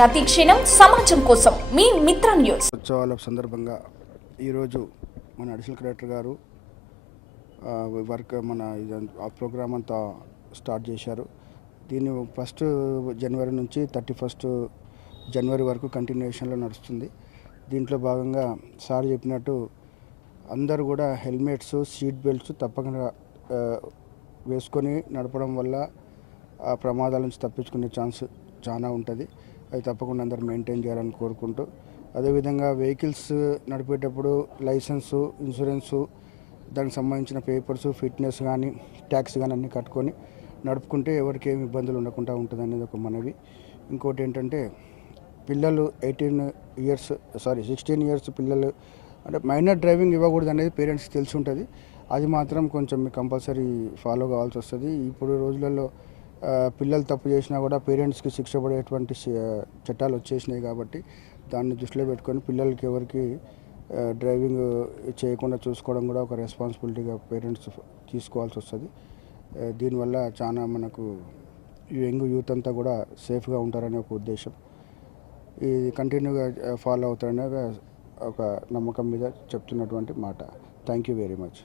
ప్రతి క్షణం సమాజం కోసం మీ మిత్ర న్యూస్. ఉత్సవాల సందర్భంగా ఈరోజు మన అడిషనల్ కలెక్టర్ గారు వర్క్ మన ఆ ప్రోగ్రామ్ అంతా స్టార్ట్ చేశారు. దీన్ని ఫస్ట్ జనవరి నుంచి థర్టీ ఫస్ట్ జనవరి వరకు కంటిన్యూషన్లో నడుస్తుంది. దీంట్లో భాగంగా సార్ చెప్పినట్టు అందరూ కూడా హెల్మెట్స్ సీట్ బెల్ట్స్ తప్పకుండా వేసుకొని నడపడం వల్ల ఆ ప్రమాదాల నుంచి తప్పించుకునే ఛాన్స్ చాలా ఉంటుంది. అది తప్పకుండా అందరు మెయింటైన్ చేయాలని కోరుకుంటూ అదేవిధంగా వెహికల్స్ నడిపేటప్పుడు లైసెన్సు ఇన్సూరెన్సు దానికి సంబంధించిన పేపర్స్ ఫిట్నెస్ కానీ ట్యాక్స్ కానీ అన్నీ కట్టుకొని నడుపుకుంటే ఎవరికి ఏమి ఇబ్బందులు ఉండకుండా ఉంటుంది అనేది ఒక మనవి. ఇంకోటి ఏంటంటే పిల్లలు eighteen years sorry sixteen years పిల్లలు అంటే మైనర్ డ్రైవింగ్ ఇవ్వకూడదు అనేది పేరెంట్స్కి తెలిసి ఉంటుంది. అది మాత్రం కొంచెం కంపల్సరీ ఫాలో కావాల్సి వస్తుంది. ఇప్పుడు రోజులలో పిల్లలు తప్పు చేసినా కూడా పేరెంట్స్కి శిక్ష పడేటువంటి చట్టాలు వచ్చేసినాయి కాబట్టి దాన్ని దృష్టిలో పెట్టుకొని పిల్లలకి ఎవరికి డ్రైవింగ్ చేయకుండా చూసుకోవడం కూడా ఒక రెస్పాన్సిబిలిటీగా పేరెంట్స్ తీసుకోవాల్సి వస్తుంది. దీనివల్ల చాలా మనకు యంగ్ యూత్ అంతా కూడా సేఫ్గా ఉంటారనే ఒక ఉద్దేశం. ఇది కంటిన్యూగా ఫాలో అవుతారనే ఒక నమ్మకం మీద చెప్తున్నటువంటి మాట. Thank you very much.